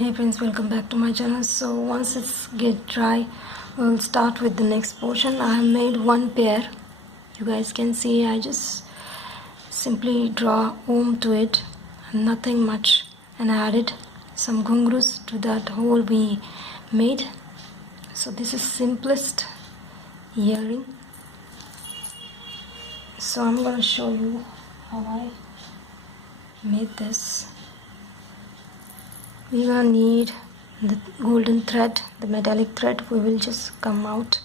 Hey friends, welcome back to my channel. So once it's get dry, we'll start with the next portion. I have made one pair. You guys can see I just simply draw home to it, nothing much, and I added some ghungaroos to that hole we made. So this is simplest earring. So I'm gonna show you how I made this. We will need the golden thread, the metallic thread. We will just come out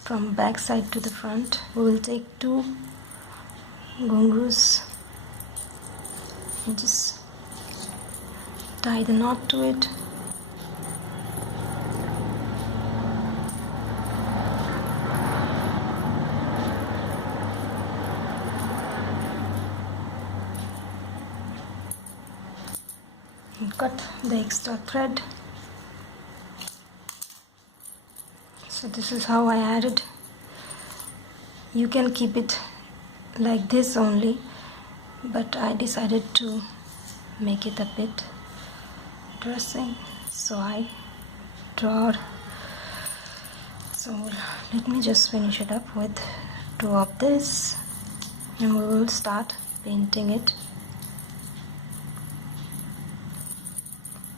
from back side to the front. We will take two ghungaroos and just tie the knot to it. And cut the extra thread. So this is how I added. You can keep it like this only, but I decided to make it a bit interesting, so I drawed. So let me just finish it up with two of this, and we will start painting it.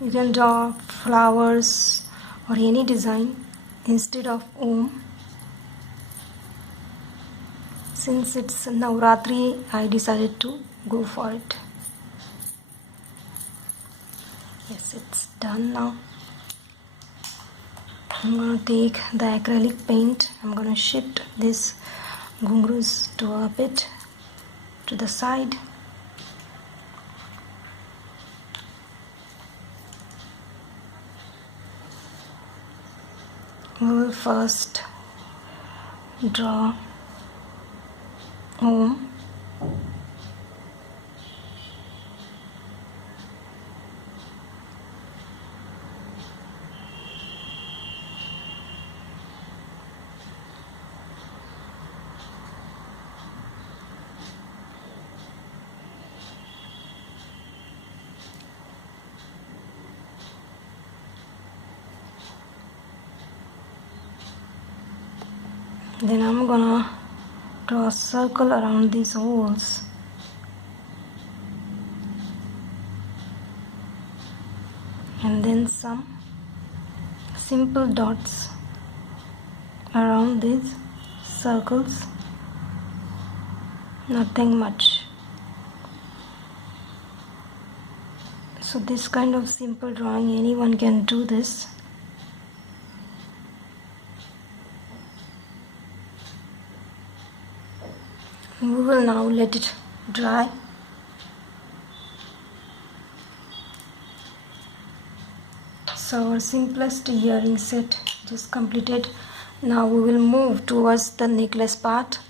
You can draw flowers or any design instead of Om. Since it's Navaratri, I decided to go for it. Yes, it's done now. I'm gonna take the acrylic paint. I'm gonna shift this ghungaroos to a bit to the side. We will first draw Om. Then I'm gonna draw a circle around these holes. And then some simple dots around these circles. Nothing much. So this kind of simple drawing, anyone can do this. We will now let it dry. So our simplest earring set just completed. Now we will move towards the necklace part.